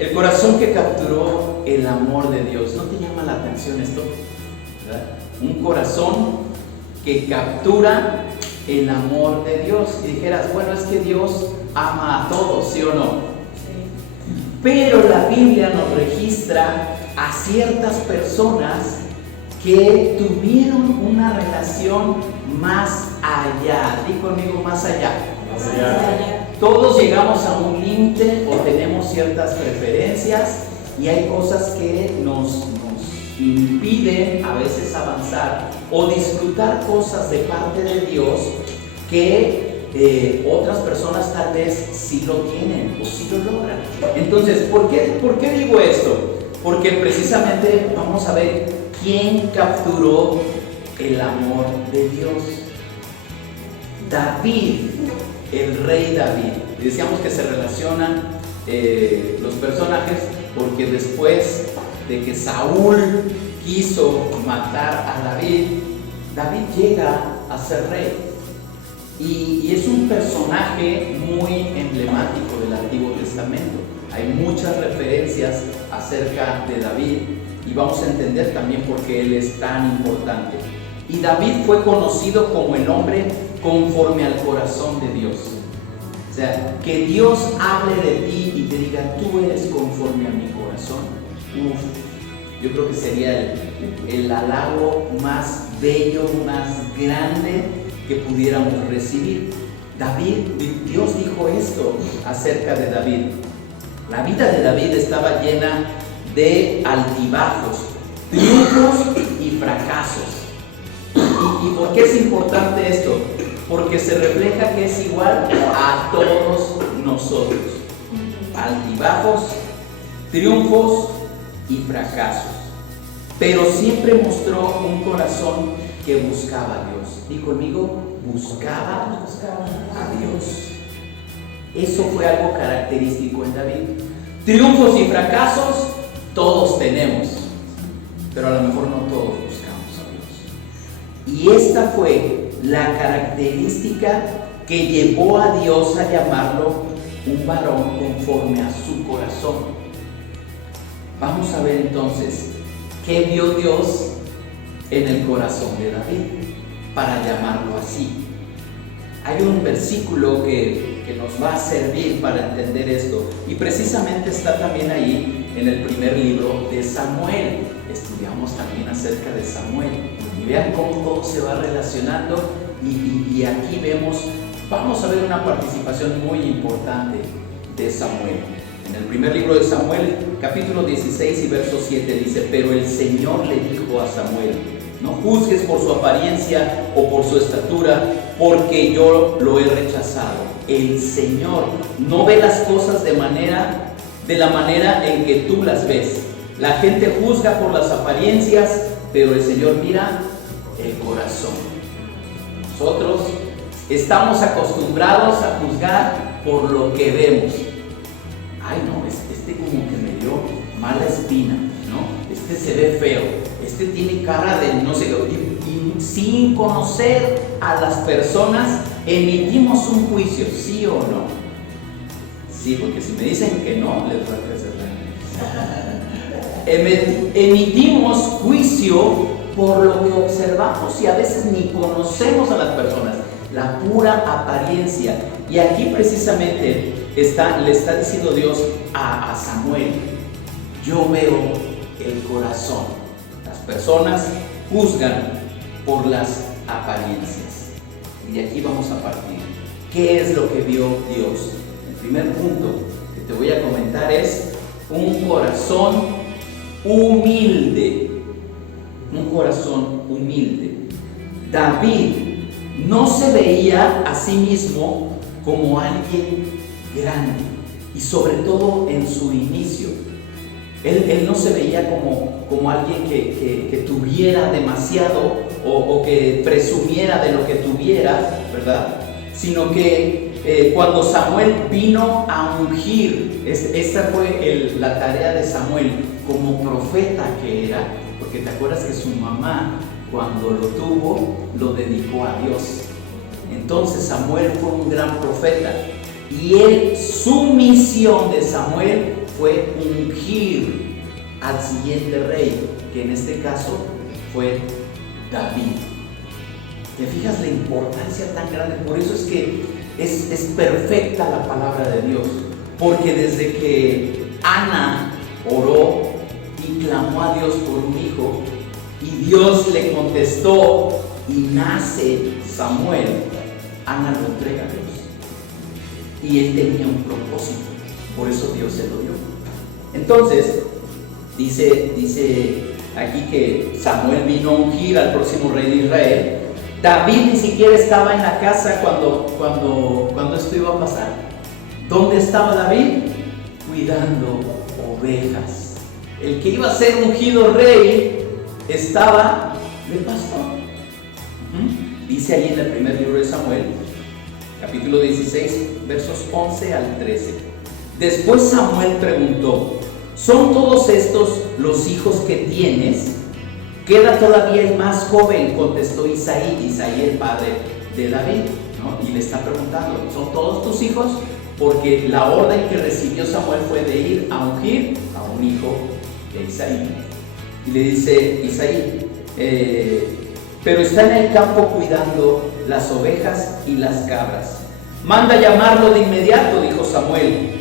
El corazón que capturó el amor de Dios. ¿No te llama la atención esto? ¿Verdad? Un corazón que captura el amor de Dios. Y dijeras, bueno, es que Dios ama a todos, ¿sí o no? Sí. Pero la Biblia nos registra a ciertas personas que tuvieron una relación más allá. Di conmigo, más allá. Más allá. Todos llegamos a un límite o tenemos ciertas preferencias y hay cosas que nos impiden a veces avanzar o disfrutar cosas de parte de Dios que otras personas tal vez sí lo tienen o sí lo logran. Entonces, ¿por qué digo esto? Porque precisamente vamos a ver quién capturó el amor de Dios. David, el rey David. Decíamos que se relacionan los personajes porque después de que Saúl quiso matar a David, David llega a ser rey. Y es un personaje muy emblemático del Antiguo Testamento. Hay muchas referencias acerca de David y vamos a entender también por qué él es tan importante. Y David fue conocido como el hombre conforme al corazón de Dios. O sea, que Dios hable de ti y te diga, tú eres conforme a mi corazón. Yo creo que sería el halago más bello, más grande que pudiéramos recibir. Dios dijo esto acerca de David. La vida de David estaba llena de altibajos, triunfos y fracasos. ¿Y por qué es importante esto? Porque se refleja que es igual a todos nosotros. Altibajos, triunfos y fracasos. Pero siempre mostró un corazón que buscaba a Dios. Di conmigo, buscaba a Dios. Eso fue algo característico en David. Triunfos y fracasos todos tenemos, pero a lo mejor no todos buscamos a Dios. Y esta fue la característica que llevó a Dios a llamarlo un varón conforme a su corazón. Vamos a ver entonces qué vio Dios en el corazón de David para llamarlo así. Hay un versículo que nos va a servir para entender esto y precisamente está también ahí en el primer libro de Samuel. Estudiamos también acerca de Samuel y vean cómo todo se va relacionando y aquí vamos a ver una participación muy importante de Samuel. En el primer libro de Samuel, capítulo 16 y verso 7 dice, pero el Señor le dijo a Samuel, no juzgues por su apariencia o por su estatura, porque yo lo he rechazado. El Señor no ve las cosas de la manera en que tú las ves. La gente juzga por las apariencias, pero el Señor mira el corazón. Nosotros estamos acostumbrados a juzgar por lo que vemos. Ay no, este como que me dio mala espina, ¿no? Este se ve feo, este tiene cara de no sé qué. Y sin conocer a las personas emitimos un juicio, ¿sí o no? Sí, porque si me dicen que no, les va a crecer la emitimos juicio por lo que observamos y a veces ni conocemos a las personas, la pura apariencia. Y aquí precisamente le está diciendo Dios a Samuel, yo veo el corazón. Las personas juzgan por las apariencias. Y de aquí vamos a partir. ¿Qué es lo que vio Dios? El primer punto que te voy a comentar es un corazón humilde. Un corazón humilde. David no se veía a sí mismo como alguien grande y sobre todo en su inicio. Él no se veía como alguien que tuviera demasiado o que presumiera de lo que tuviera, ¿verdad? Sino que cuando Samuel vino a ungir, esta fue la tarea de Samuel como profeta que era, porque te acuerdas que su mamá cuando lo tuvo lo dedicó a Dios. Entonces Samuel fue un gran profeta y su misión de Samuel fue ungir al siguiente rey, que en este caso fue David. ¿Te fijas la importancia tan grande? Por eso es que es perfecta la palabra de Dios, porque desde que Ana oró y clamó a Dios por un hijo, y Dios le contestó y nace Samuel, Ana lo entrega a Dios. Y él tenía un propósito, por eso Dios se lo dio. Entonces, dice aquí que Samuel vino a ungir al próximo rey de Israel. David ni siquiera estaba en la casa cuando esto iba a pasar. ¿Dónde estaba David? Cuidando ovejas. El que iba a ser ungido rey estaba de pastor. Dice ahí en el primer libro de Samuel, capítulo 16, versos 11 al 13. Después Samuel preguntó: ¿son todos estos los hijos que tienes? Queda todavía el más joven, contestó Isaí, el padre de David, ¿no? Y le está preguntando: ¿son todos tus hijos? Porque la orden que recibió Samuel fue de ir a ungir a un hijo de Isaí. Y le dice Isaí: pero está en el campo cuidando las ovejas y las cabras. Manda llamarlo de inmediato, dijo Samuel.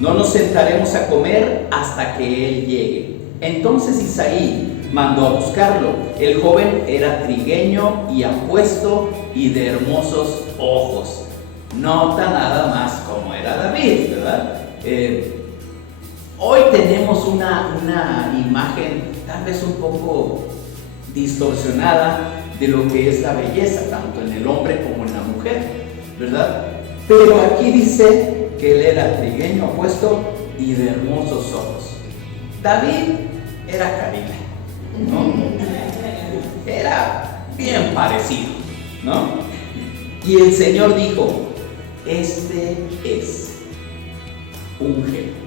No nos sentaremos a comer hasta que él llegue. Entonces Isaí mandó a buscarlo. El joven era trigueño y apuesto y de hermosos ojos. Nota nada más cómo era David, ¿verdad? Hoy tenemos una imagen tal vez un poco distorsionada de lo que es la belleza, tanto en el hombre como en la mujer, ¿verdad? Pero aquí dice que él era trigueño, apuesto y de hermosos ojos. David era carita, ¿no? Era bien parecido, ¿no? Y el Señor dijo: este es úngelo.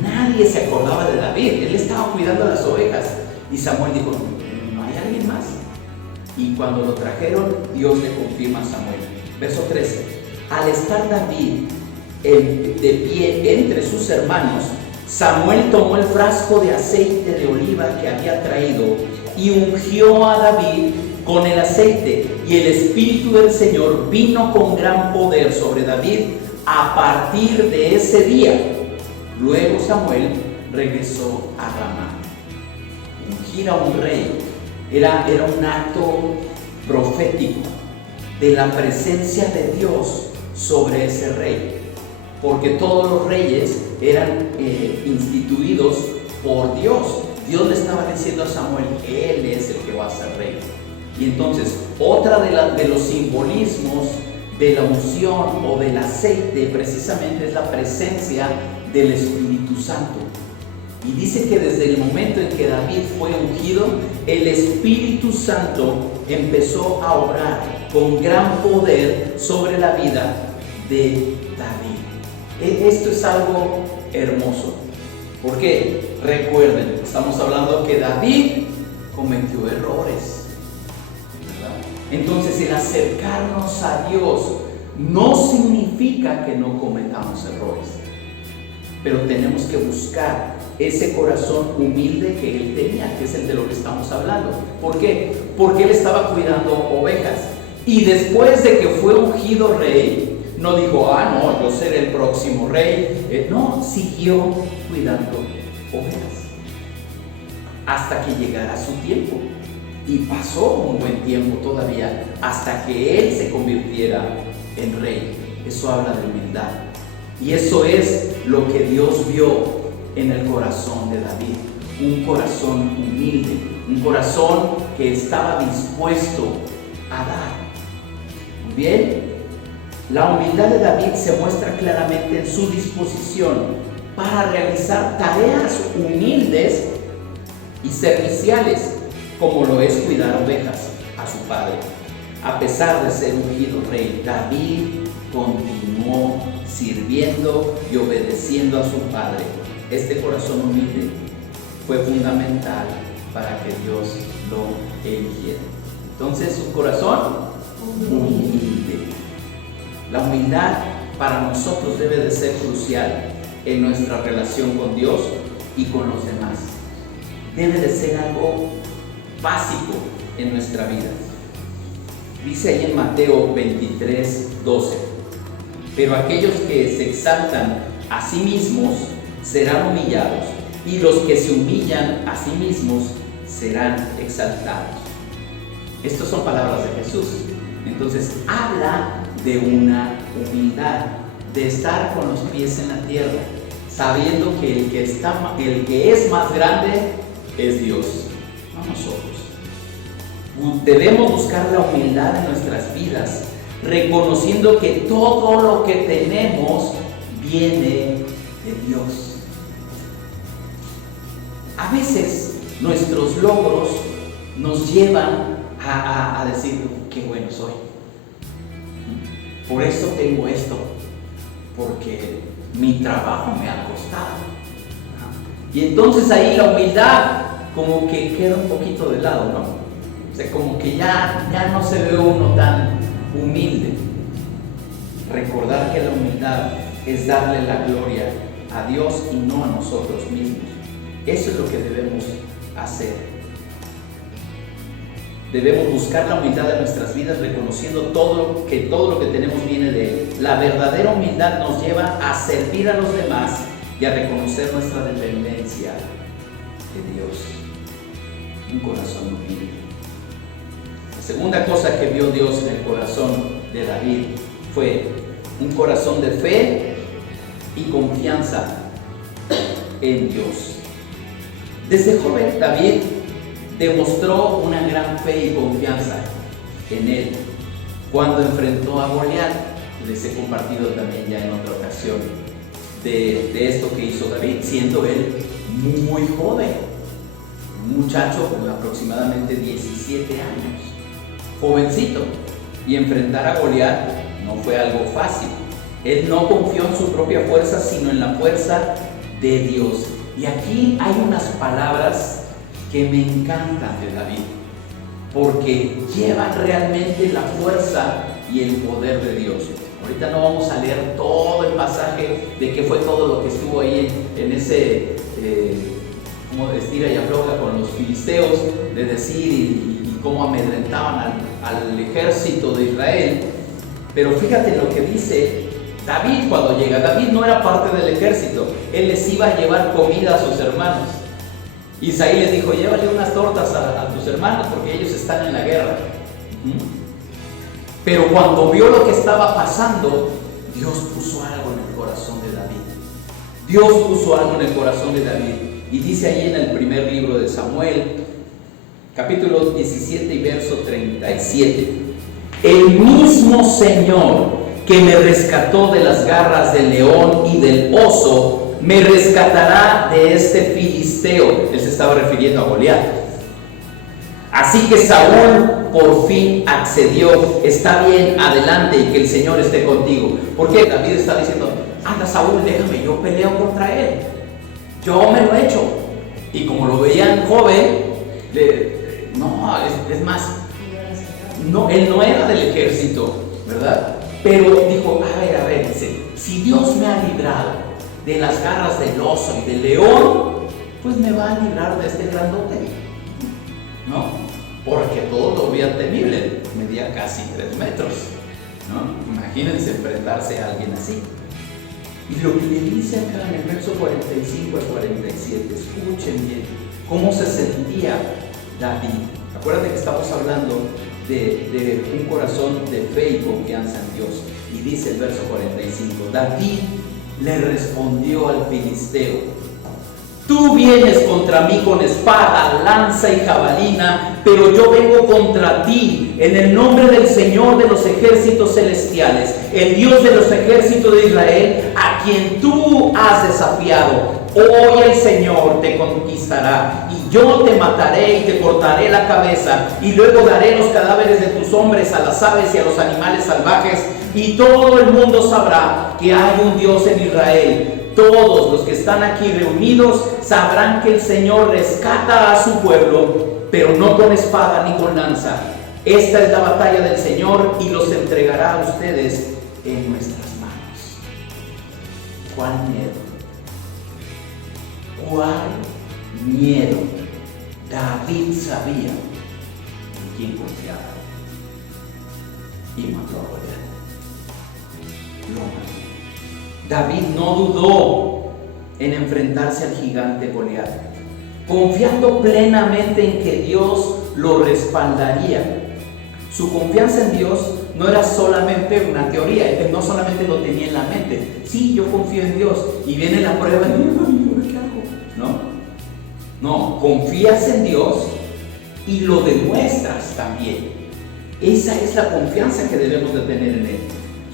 Nadie se acordaba de David, él estaba cuidando las ovejas. Y Samuel dijo: ¿no hay alguien más? Y cuando lo trajeron, Dios le confirma a Samuel. Verso 13: al estar David de pie entre sus hermanos, Samuel tomó el frasco de aceite de oliva que había traído y ungió a David con el aceite, y el Espíritu del Señor vino con gran poder sobre David a partir de ese día. Luego Samuel regresó a Ramá. Ungir a un rey era un acto profético de la presencia de Dios sobre ese rey, porque todos los reyes eran instituidos por Dios. Dios le estaba diciendo a Samuel: él es el que va a ser rey. Y entonces, otra de los simbolismos de la unción o del aceite precisamente es la presencia del Espíritu Santo. Y dice que desde el momento en que David fue ungido, el Espíritu Santo empezó a obrar con gran poder sobre la vida de David. Esto es algo hermoso. ¿Por qué? Recuerden, estamos hablando que David cometió errores, ¿verdad? Entonces, el acercarnos a Dios no significa que no cometamos errores, pero tenemos que buscar ese corazón humilde que él tenía, que es el de lo que estamos hablando. ¿Por qué? Porque él estaba cuidando ovejas, y después de que fue ungido rey, no dijo: no, yo seré el próximo rey. No, siguió cuidando ovejas hasta que llegara su tiempo, y pasó un buen tiempo todavía hasta que él se convirtiera en rey. Eso habla de humildad, y eso es lo que Dios vio en el corazón de David: un corazón humilde, un corazón que estaba dispuesto a dar. Muy bien, la humildad de David se muestra claramente en su disposición para realizar tareas humildes y serviciales, como lo es cuidar ovejas a su padre. A pesar de ser ungido rey, David continuó sirviendo y obedeciendo a su padre. Este corazón humilde fue fundamental para que Dios lo eligiera. Entonces, un corazón humilde. La humildad para nosotros debe de ser crucial en nuestra relación con Dios y con los demás. Debe de ser algo básico en nuestra vida. Dice ahí en Mateo 23:12: pero aquellos que se exaltan a sí mismos serán humillados, y los que se humillan a sí mismos serán exaltados. Estas son palabras de Jesús. Entonces habla de una humildad, de estar con los pies en la tierra, sabiendo que el que es más grande es Dios, no nosotros. Debemos buscar la humildad en nuestras vidas, reconociendo que todo lo que tenemos viene de Dios. A veces nuestros logros nos llevan a decir: qué bueno soy, por eso tengo esto, porque mi trabajo me ha costado. Y entonces ahí la humildad como que queda un poquito de lado, ¿no? O sea, como que ya no se ve uno tan humilde. Recordar que la humildad es darle la gloria a Dios y no a nosotros mismos. Eso es lo que debemos hacer. Debemos buscar la humildad en nuestras vidas, reconociendo todo lo que tenemos viene de Él. La verdadera humildad nos lleva a servir a los demás y a reconocer nuestra dependencia de Dios. Un corazón humilde. La segunda cosa que vio Dios en el corazón de David fue un corazón de fe y confianza en Dios. Desde joven, David demostró una gran fe y confianza en Él cuando enfrentó a Goliat. Les he compartido también ya en otra ocasión de esto que hizo David, siendo él muy joven, un muchacho con aproximadamente 17 años, jovencito, y enfrentar a Goliat no fue algo fácil. Él no confió en su propia fuerza, sino en la fuerza de Dios. Y aquí hay unas palabras que me encantan de David, porque llevan realmente la fuerza y el poder de Dios. Ahorita no vamos a leer todo el pasaje de qué fue todo lo que estuvo ahí en ese como estira y afloja con los filisteos, de decir y cómo amedrentaban al ejército de Israel. Pero fíjate lo que dice David cuando llega. David no era parte del ejército, él les iba a llevar comida a sus hermanos. Isaí les dijo: llévale unas tortas a tus hermanos porque ellos están en la guerra. Pero cuando vio lo que estaba pasando, Dios puso algo en el corazón de David. Dios puso algo en el corazón de David. Y dice ahí en el primer libro de Samuel, capítulo 17 y verso 37: el mismo Señor que me rescató de las garras del león y del oso, me rescatará de este filisteo. Él se estaba refiriendo a Goliat. Así que Saúl por fin accedió. Está bien, adelante, y que el Señor esté contigo. Porque David está diciendo: anda Saúl, déjame, yo peleo contra él, yo me lo he hecho. Y como lo veían joven, es más, no, él no era del ejército, ¿verdad? Pero dijo: a ver, dice, si Dios me ha librado de las garras del oso y del león, pues me va a librar de este grandote, ¿no? Porque todo lo veía temible, medía casi 3 metros, ¿no? Imagínense enfrentarse a alguien así. Y lo que le dice acá en el verso 45 al 47, escuchen bien cómo se sentía David. Acuérdate que estamos hablando de un corazón de fe y confianza en Dios. Y dice el verso 45: David le respondió al filisteo: tú vienes contra mí con espada, lanza y jabalina, pero yo vengo contra ti en el nombre del Señor de los ejércitos celestiales, el Dios de los ejércitos de Israel, a quien tú has desafiado. Hoy el Señor te conquistará, y yo te mataré y te cortaré la cabeza, y luego daré los cadáveres de tus hombres a las aves y a los animales salvajes, y todo el mundo sabrá que hay un Dios en Israel. Todos los que están aquí reunidos sabrán que el Señor rescata a su pueblo, pero no con espada ni con lanza. Esta es la batalla del Señor y los entregará a ustedes en nuestras manos. ¿Cuál miedo? ¿Cuál miedo? David sabía en quién confiaba y mató a Goliat. Lo mató. David no dudó en enfrentarse al gigante Goliat, confiando plenamente en que Dios lo respaldaría. Su confianza en Dios no era solamente una teoría, él no solamente lo tenía en la mente. Sí, yo confío en Dios, y viene la prueba y ¿qué hago? No, confías en Dios y lo demuestras también. Esa es la confianza que debemos de tener en Él.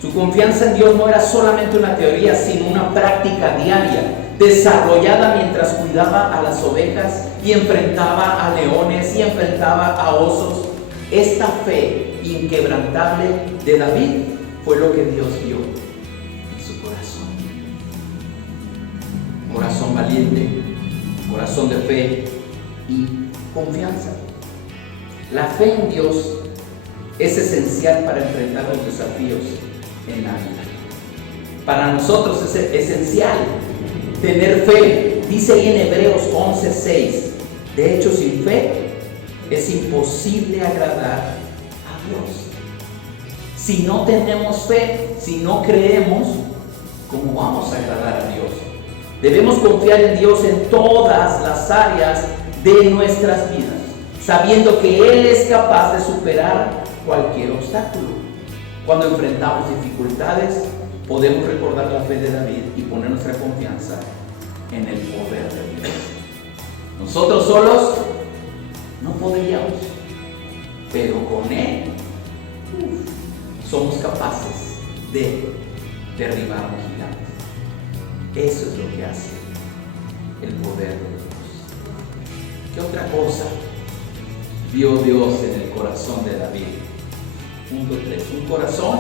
Su confianza en Dios no era solamente una teoría, sino una práctica diaria, desarrollada mientras cuidaba a las ovejas y enfrentaba a leones y enfrentaba a osos. Esta fe inquebrantable de David fue lo que Dios vio en su corazón. Corazón valiente, corazón de fe y confianza. La fe en Dios es esencial para enfrentar los desafíos en la vida. Para nosotros es esencial tener fe. Dice ahí en Hebreos 11:6, de hecho sin fe es imposible agradar a Dios. Si no tenemos fe, si no creemos, ¿cómo vamos a agradar a Dios? Debemos confiar en Dios en todas las áreas de nuestras vidas, sabiendo que Él es capaz de superar cualquier obstáculo. Cuando enfrentamos dificultades, podemos recordar la fe de David y poner nuestra confianza en el poder de Dios. Nosotros solos no podríamos, pero con Él somos capaces de derribar a los gigantes. Eso es lo que hace el poder de Dios. ¿Qué otra cosa vio Dios en el corazón de David? Punto 3. Un corazón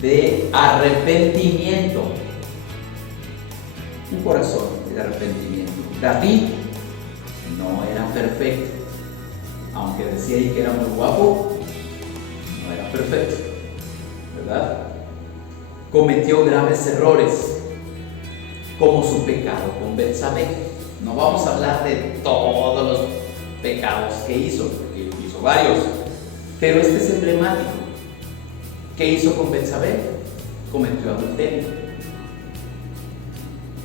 de arrepentimiento. Un corazón de arrepentimiento. David no era perfecto. Aunque decía ahí que era muy guapo, no era perfecto, ¿verdad? Cometió graves errores, como su pecado con Betsabé. No vamos a hablar de todos los pecados que hizo, porque hizo varios, pero este es emblemático. ¿Qué hizo con Betsabé? Cometió adulterio.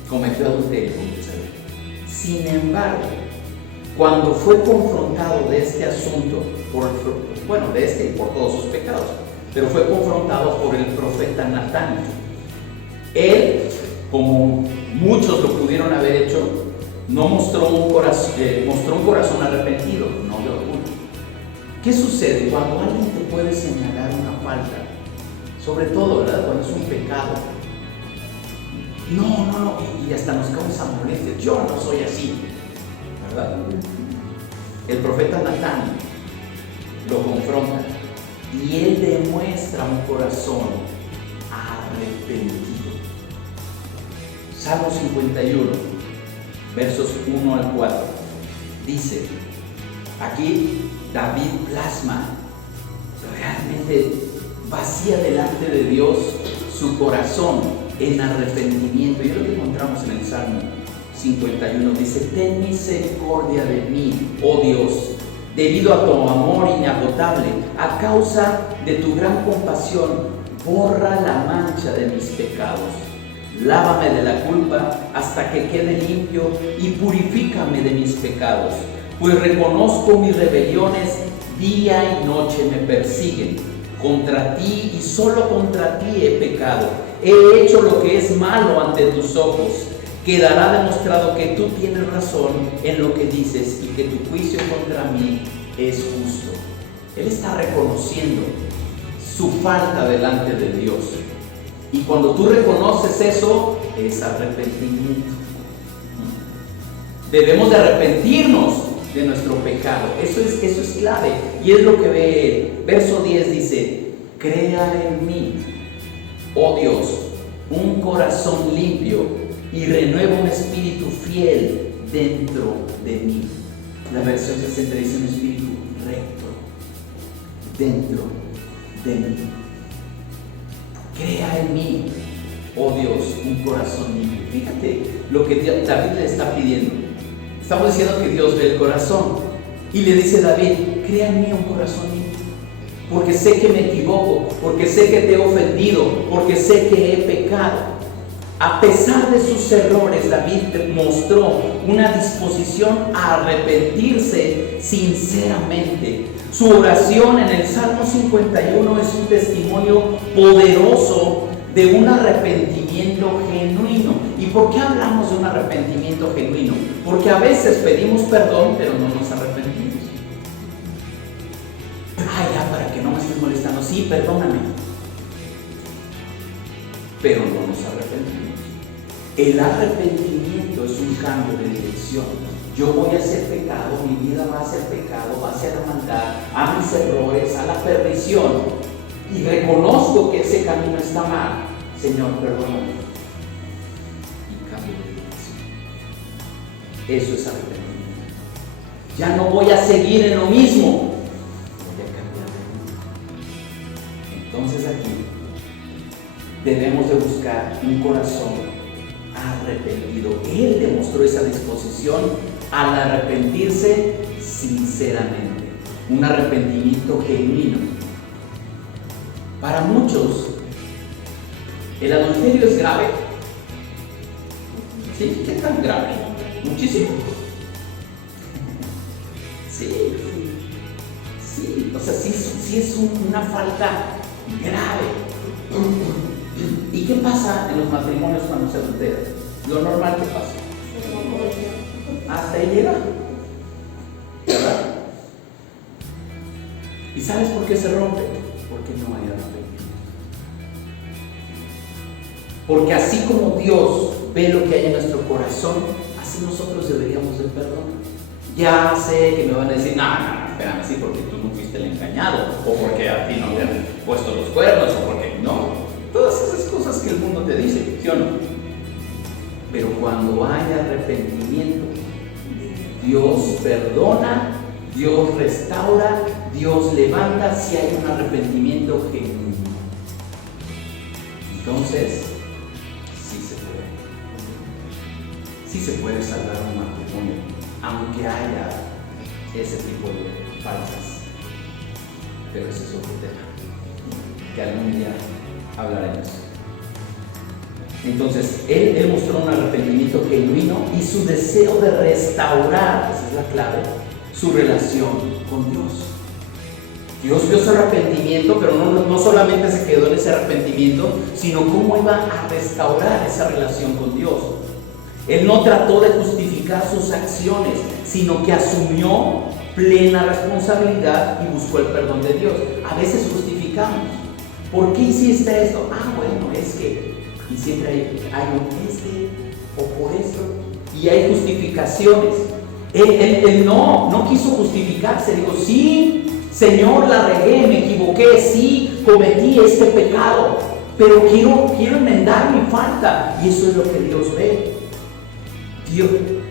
Cometió adulterio con Betsabé. Sin embargo, cuando fue confrontado de este asunto, de este y por todos sus pecados, pero fue confrontado por el profeta Natán, él, como muchos lo pudieron haber hecho, no mostró un corazón arrepentido, no de orgullo. ¿Qué sucede cuando alguien te puede señalar una falta? Sobre todo, ¿verdad? Cuando es un pecado. No, y hasta nos causa molestia. Yo no soy así, ¿verdad? El profeta Natán lo confronta y él demuestra un corazón arrepentido. Salmo 51, versos 1 al 4, dice, aquí David plasma realmente vacía delante de Dios su corazón en arrepentimiento. Y es lo que encontramos en el Salmo 51. Dice, ten misericordia de mí, oh Dios, debido a tu amor inagotable, a causa de tu gran compasión, borra la mancha de mis pecados. Lávame de la culpa hasta que quede limpio y purifícame de mis pecados, pues reconozco mis rebeliones, día y noche me persiguen. Contra ti y solo contra ti he pecado. He hecho lo que es malo ante tus ojos. Quedará demostrado que tú tienes razón en lo que dices y que tu juicio contra mí es justo. Él está reconociendo su falta delante de Dios. Y cuando tú reconoces eso, es arrepentimiento. Debemos de arrepentirnos de nuestro pecado. Eso es clave. Y es lo que ve verso 10 dice, crea en mí, oh Dios, un corazón limpio y renueva un espíritu fiel dentro de mí. La versión 60 dice un espíritu recto dentro de mí. Crea en mí oh Dios, un corazón limpio. Fíjate lo que David le está pidiendo. Estamos diciendo que Dios ve el corazón. Y le dice David, crea en mí un corazón limpio. Porque sé que me equivoco, porque sé que te he ofendido, porque sé que he pecado. A pesar de sus errores, David mostró una disposición a arrepentirse sinceramente. Su oración en el Salmo 51 es un testimonio poderoso de un arrepentimiento genuino. ¿Y por qué hablamos de un arrepentimiento genuino? Porque a veces pedimos perdón, pero no nos arrepentimos. Ya, para que no me estés molestando, sí, perdóname. Pero no nos arrepentimos. El arrepentimiento es un cambio de dirección. Yo voy a hacer pecado, mi vida va a ser pecado, va hacia la maldad, a mis errores, a la perdición. Y reconozco que ese camino está mal. Señor, perdóname. Y cambio de dirección. Eso es arrepentimiento. Ya no voy a seguir en lo mismo. Voy a cambiar de vida. Entonces aquí debemos de buscar un corazón arrepentido. Él demostró esa disposición al arrepentirse sinceramente. Un arrepentimiento genuino. Para muchos, el adulterio es grave. ¿Sí? ¿Qué tan grave? Muchísimo. Sí. O sea, sí es una falta grave. ¿Y qué pasa en los matrimonios cuando se adulteran? Lo normal que pasa. Hasta ahí llega. ¿Verdad? ¿Y sabes por qué se rompe? Porque no hay arrepentimiento. Porque así como Dios ve lo que hay en nuestro corazón, así nosotros deberíamos de perdonar. Ya sé que me van a decir, no, espérame, sí, porque tú no fuiste el engañado, o porque a ti no te han puesto los cuernos, o porque no. Todas esas cosas que el mundo te dice, ¿sí o no? Pero cuando hay arrepentimiento, Dios perdona, Dios restaura, Dios levanta si hay un arrepentimiento genuino. Entonces, sí se puede salvar un matrimonio, aunque haya ese tipo de faltas. Pero ese es otro tema que algún día hablaremos. Entonces, él mostró un arrepentimiento genuino y su deseo de restaurar, esa es la clave, su relación con Dios. Dios vio su arrepentimiento, pero no solamente se quedó en ese arrepentimiento, sino cómo iba a restaurar esa relación con Dios. Él no trató de justificar sus acciones, sino que asumió plena responsabilidad y buscó el perdón de Dios. A veces justificamos. ¿Por qué hiciste esto? Bueno, es que. Y siempre hay un es que, o por eso. Y hay justificaciones. Él no quiso justificarse. Dijo, sí, Señor, la regué, me equivoqué, sí, cometí este pecado. Pero quiero enmendar mi falta. Y eso es lo que Dios ve.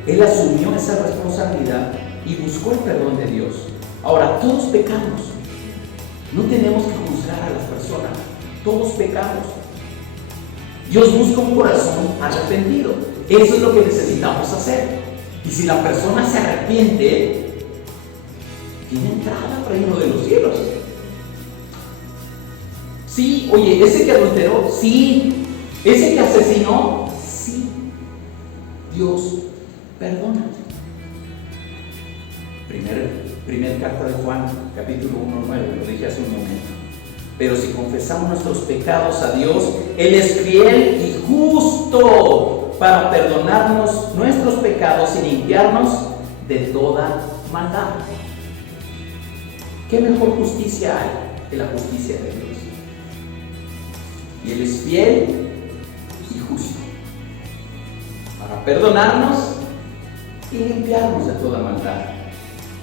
Él asumió esa responsabilidad y buscó el perdón de Dios. Ahora, todos pecamos. No tenemos que juzgar a las personas. Todos pecamos. Dios busca un corazón arrepentido. Eso es lo que necesitamos hacer. Y si la persona se arrepiente, tiene entrada al reino de los cielos. Sí, oye, ese que adulteró, sí. Ese que asesinó, sí. Dios perdona. Primer carta de Juan, capítulo 1:9, lo dije hace un momento. Pero si confesamos nuestros pecados a Dios, Él es fiel y justo para perdonarnos nuestros pecados y limpiarnos de toda maldad. ¿Qué mejor justicia hay que la justicia de Dios? Y Él es fiel y justo para perdonarnos y limpiarnos de toda maldad.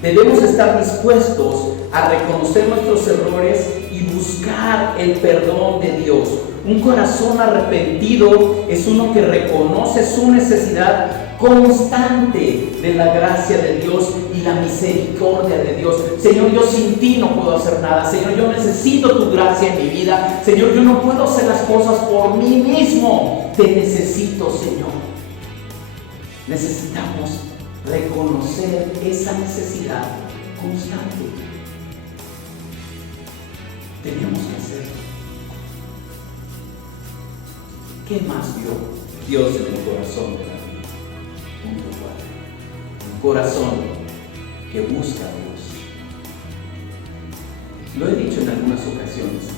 Debemos estar dispuestos a reconocer nuestros errores y buscar el perdón de Dios. Un corazón arrepentido es uno que reconoce su necesidad constante de la gracia de Dios y la misericordia de Dios. Señor, yo sin ti no puedo hacer nada. Señor, yo necesito tu gracia en mi vida. Señor, yo no puedo hacer las cosas por mí mismo. Te necesito, Señor. Necesitamos reconocer esa necesidad constante. Tenemos que hacerlo. ¿Qué más vio Dios en el corazón de David? Punto 4. Un corazón que busca a Dios. Lo he dicho en algunas ocasiones,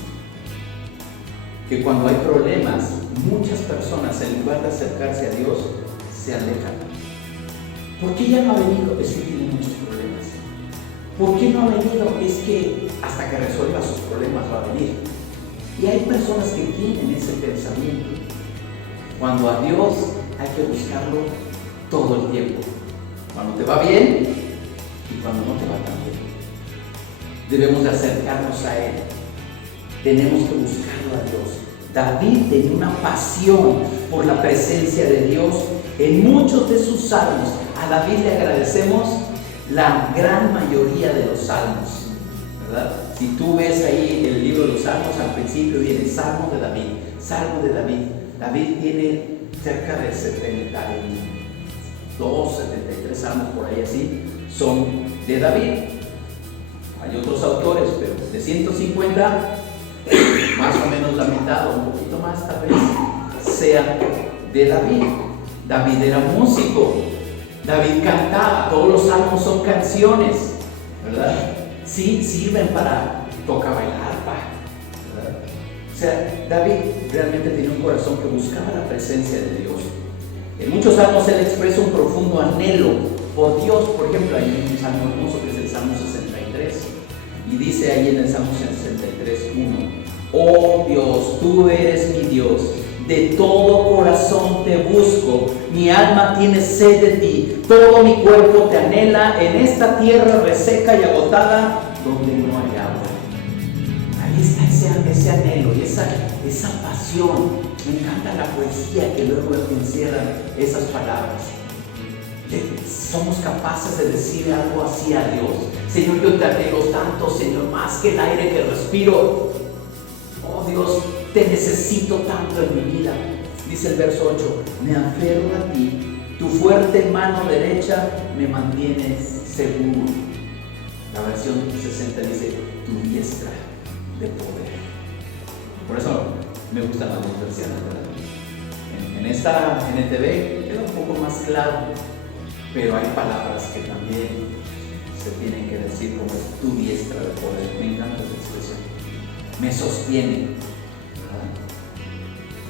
que cuando hay problemas, muchas personas en lugar de acercarse a Dios, se alejan. ¿Por qué ya no ha venido? Es que tiene muchos problemas. ¿Por qué no ha venido? Es que hasta que resuelva sus problemas va a venir. Y hay personas que tienen ese pensamiento. Cuando a Dios hay que buscarlo todo el tiempo. Cuando te va bien y cuando no te va tan bien. Debemos de acercarnos a Él. Tenemos que buscarlo a Dios. David tenía una pasión por la presencia de Dios en muchos de sus salmos. A David le agradecemos la gran mayoría de los salmos, ¿verdad? Si tú ves ahí el libro de los salmos, al principio viene Salmo de David. Salmo de David. David tiene cerca de 72, 73 salmos por ahí así, son de David. Hay otros autores, pero de 150, más o menos la mitad o un poquito más tal vez, sea de David. David era músico, David cantaba, todos los salmos son canciones, ¿verdad? Sí, sirven para tocar bailar arpa, ¿verdad? O sea, David realmente tenía un corazón que buscaba la presencia de Dios. En muchos salmos él expresa un profundo anhelo por Dios. Por ejemplo, hay un salmo hermoso que es el Salmo 63, y dice ahí en el Salmo 63:1: oh Dios, tú eres mi Dios, de todo corazón te busco, mi alma tiene sed de ti, todo mi cuerpo te anhela en esta tierra reseca y agotada donde no hay agua. Ahí está ese anhelo y esa pasión. Me encanta la poesía que luego encierran esas palabras. Somos capaces de decir algo así a Dios. Señor, yo te anhelo tanto, Señor, más que el aire que respiro. Oh Dios, te necesito tanto en mi vida. Dice el verso 8: me aferro a ti, tu fuerte mano derecha me mantiene seguro. La versión 60 dice: tu diestra de poder. Por eso me gustan las dos versiones, ¿verdad? En esta NTV queda un poco más claro, pero hay palabras que también se tienen que decir, como es tu diestra de poder. Me encanta esa expresión. Me sostiene.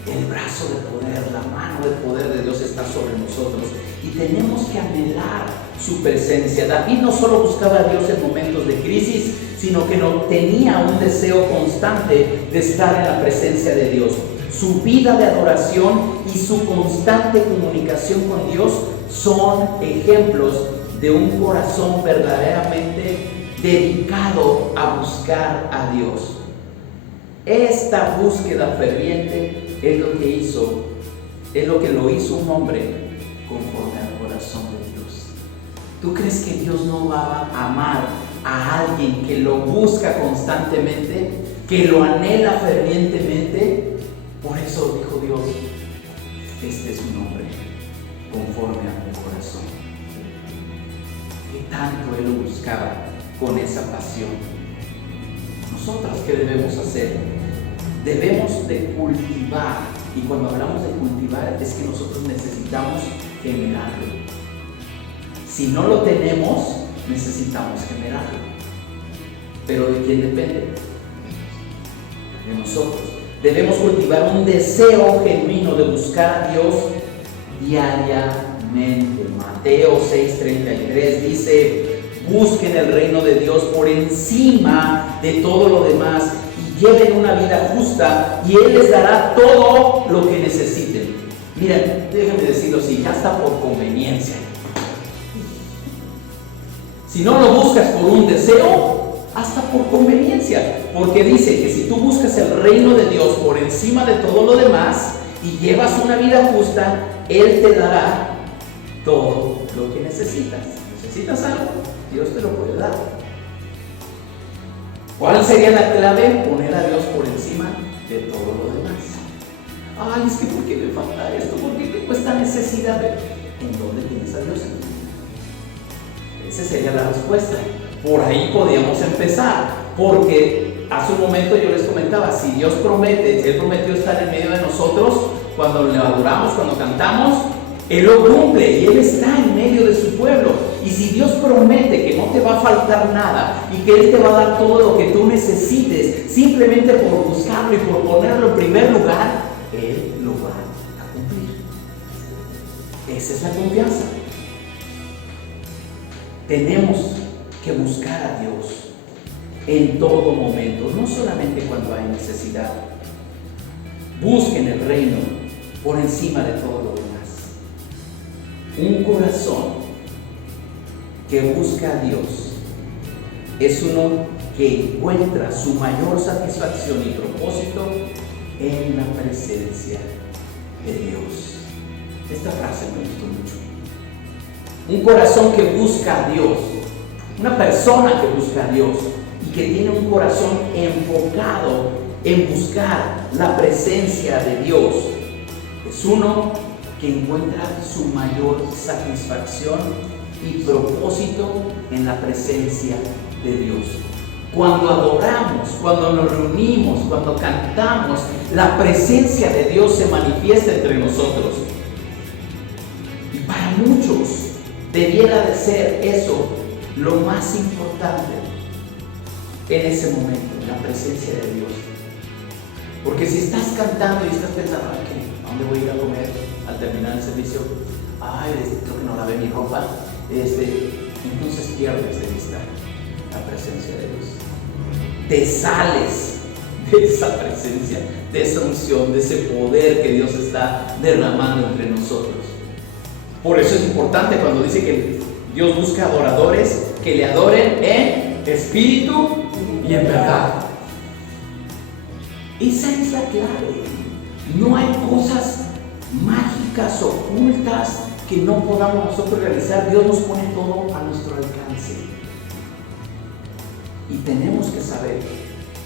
El brazo de poder, la mano de poder de Dios está sobre nosotros y tenemos que anhelar su presencia. David no solo buscaba a Dios en momentos de crisis, sino que no tenía un deseo constante de estar en la presencia de Dios. Su vida de adoración y su constante comunicación con Dios son ejemplos de un corazón verdaderamente dedicado a buscar a Dios. Esta búsqueda ferviente es lo que lo hizo un hombre conforme al corazón de Dios. ¿Tú crees que Dios no va a amar a alguien que lo busca constantemente, que lo anhela fervientemente? Por eso dijo Dios: este es un hombre conforme a mi corazón. Que tanto Él lo buscaba con esa pasión. ¿Nosotras qué debemos hacer? Debemos de cultivar, y cuando hablamos de cultivar es que nosotros necesitamos generarlo. Si no lo tenemos, necesitamos generarlo. ¿Pero de quién depende? De nosotros. Debemos cultivar un deseo genuino de buscar a Dios diariamente. Mateo 6:33 dice: busquen el reino de Dios por encima de todo lo demás y lleven una vida justa, y Él les dará todo lo que necesiten. Miren, déjenme decirlo así, ya está por conveniencia. Si no lo buscas por un deseo, hasta por conveniencia, porque dice que si tú buscas el reino de Dios por encima de todo lo demás y llevas una vida justa, Él te dará todo lo que necesitas. ¿Necesitas algo? Dios te lo puede dar. ¿Cuál sería la clave? Poner a Dios por encima de todo lo demás. Ay, es que ¿por qué me falta esto? ¿Por qué tengo esta necesidad? ¿En dónde tienes a Dios? Esa sería la respuesta. Por ahí podríamos empezar, porque hace un momento yo les comentaba, si Dios promete, si Él prometió estar en medio de nosotros, cuando le adoramos, cuando cantamos, Él lo cumple y Él está en medio de su pueblo. Y si Dios promete que no te va a faltar nada y que Él te va a dar todo lo que tú necesites, simplemente por buscarlo y por ponerlo en primer lugar, Él lo va a cumplir. Esa es la confianza. Tenemos que buscar a Dios en todo momento, no solamente cuando hay necesidad. Busquen el reino por encima de todo lo demás. Un corazón que busca a Dios es uno que encuentra su mayor satisfacción y propósito en la presencia de Dios. Esta frase me gustó mucho. Un corazón que busca a Dios, una persona que busca a Dios y que tiene un corazón enfocado en buscar la presencia de Dios, es uno que encuentra su mayor satisfacción y propósito en la presencia de Dios. Cuando adoramos, cuando nos reunimos, cuando cantamos, la presencia de Dios se manifiesta entre nosotros. Y para muchos debiera de ser eso lo más importante en ese momento, la presencia de Dios. Porque si estás cantando y estás pensando, ¿a dónde voy a ir a comer al terminar el servicio? Creo que no lavé mi ropa. Entonces pierdes de vista la presencia de Dios. Te sales de esa presencia, de esa unción, de ese poder que Dios está derramando entre nosotros. Por eso es importante cuando dice que Dios busca adoradores que le adoren en espíritu y en verdad. Esa es la clave. No hay cosas mágicas, ocultas, que no podamos nosotros realizar. Dios nos pone todo a nuestro alcance. Y tenemos que saber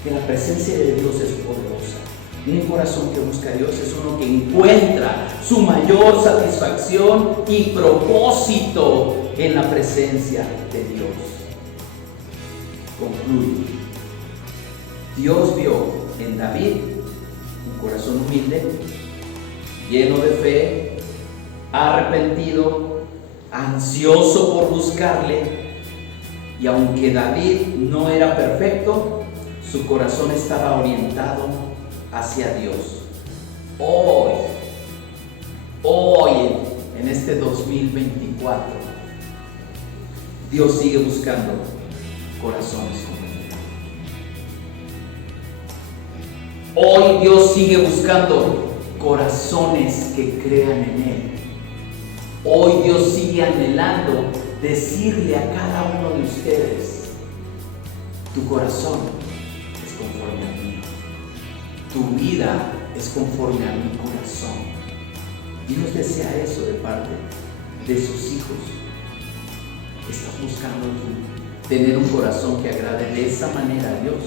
que la presencia de Dios es poderosa. Un corazón que busca a Dios es uno que encuentra su mayor satisfacción y propósito en la presencia de Dios. Concluyo. Dios vio en David un corazón humilde, lleno de fe, arrepentido, ansioso por buscarle, y aunque David no era perfecto, su corazón estaba orientado hacia Dios. Hoy, en este 2024, Dios sigue buscando corazones como Él. Hoy Dios sigue buscando corazones que crean en Él. Hoy Dios sigue anhelando decirle a cada uno de ustedes: tu corazón es conforme al mío, tu vida es conforme a mi corazón. Dios desea eso de parte de sus hijos. ¿Estás buscando tú tener un corazón que agrade de esa manera a Dios?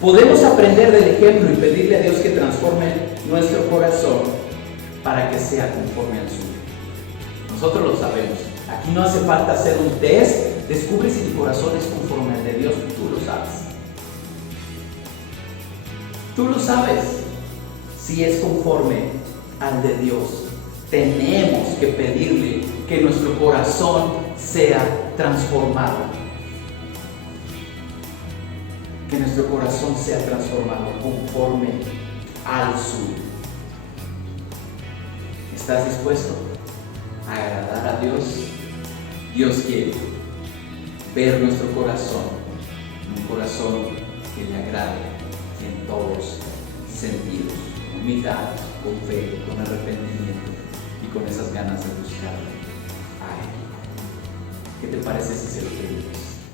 Podemos aprender del ejemplo y pedirle a Dios que transforme nuestro corazón para que sea conforme al suyo. Nosotros lo sabemos. Aquí no hace falta hacer un test. Descubre si tu corazón es conforme al de Dios. Tú lo sabes. Tú lo sabes. Si es conforme al de Dios, tenemos que pedirle que nuestro corazón sea transformado. Que nuestro corazón sea transformado conforme al suyo. ¿Estás dispuesto a agradar a Dios? Dios quiere ver nuestro corazón, un corazón que le agrade en todos sentidos. Humildad, con fe, con arrepentimiento y con esas ganas de buscarle a Él. ¿Qué te parece si se lo pedimos?